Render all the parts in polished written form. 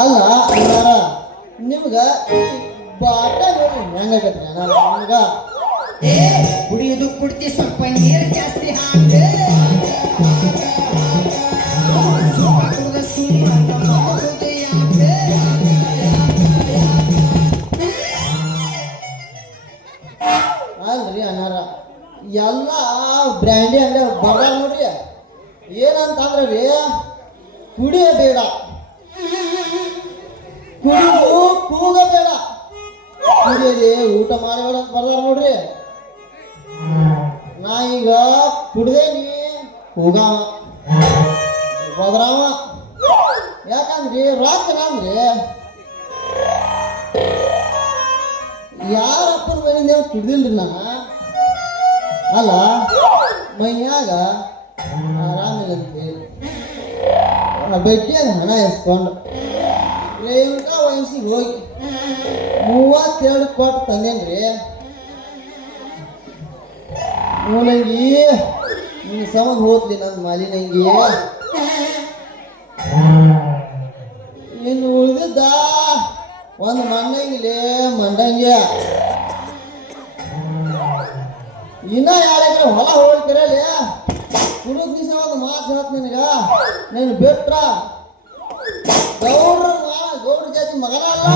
ಅಲ್ಲ ಅಣ್ಣಾರ ನಿಮ್ಗ ಬಾಟ ಹೆಂಗಾಗತ್ರಿ ಅಣ್ಣ ನಿಮ್ಗ ಕುಡಿಯೋದು ಕುಡ್ತಿ ಸ್ವಲ್ಪ ನೀರು ಜಾಸ್ತಿ ಹಾಕ ಅಲ್ರಿ ಅಣ್ಣಾರ ಎಲ್ಲ ಬ್ರ್ಯಾಂಡಿ ಅಂದ್ರೆ ಬರ್ದಾರ ನೋಡ್ರಿ ಏನಂತಂದ್ರೆ ರೀ ಕುಡಿಯಬೇಡ ಕುಡಿದು ಕೂಗಬೇಡ ಕುಡಿಯದೆ ಊಟ ಮಾಡಬೇಡ ಅಂತ ಬರ್ದಾರ ನೋಡ್ರಿ ನಾ ಈಗ ಕುಡ್ದೇನಿ ಕೂಗಾವ ಬದ್ರಾವ ಯಾಕಂದ್ರಿ ರಾತ್ರಿ ಅಂದ್ರಿ ಯಾರಪ್ಪನ ಮನೆಯಿಂದ ಕುಡ್ದಿಲ್ರಿ ನಾನು ಅಲ್ಲ ಮೈಯಾಗ ಆರಾಮಿಲ್ಲಂತೆ ಬೆಟ್ಟಿಯಾಗ ಹಣ ಎಸ್ಕೊಂಡು ರೇಣುಕಾ ವಯಸ್ಸಿಗೆ ಹೋಗಿ 32 ಕೊಟ್ಟು ತಂದೇನ್ರಿ ನಂಗಿ ನಿನ್ನ ಸಮನ್ ಹೋದ್ಲಿ ನನ್ನ ಮಾಲಿನಂಗಿ ಇನ್ನು ಉಳಿದಿದ್ದ ಒಂದು ಮಂಡಂಗಿಲೆ ಮಂಡಂಗಿ ಇನ್ನ 2 ಎಕರೆ ಹೊಲ ಹೋಗ್ತಿರಲಿ ಕುಡಿದ ದಿವಸ ಒಂದು ಮಾತು ಹೇಳ್ತ ನಿನಗ ನೀನು ಬಿಟ್ರ ಗೌಡ್ರ ಜಾತಿ ಮಗನ ಅಲ್ಲ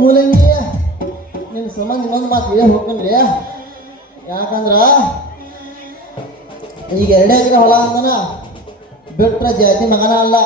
ಮೂಲಂಗಿ ನಿನ್ನ ಸಂಬಂಧ ಇನ್ನೊಂದು ಮಾತು ಹೇಳಿ ಹೋಗ್ಕೊಂಡ್ರಿ ಯಾಕಂದ್ರ ಈಗ 2 ಎಕರೆ ಹೊಲ ಅಂದನ ಬಿಟ್ರ ಜಾತಿ ಮಗನ ಅಲ್ಲ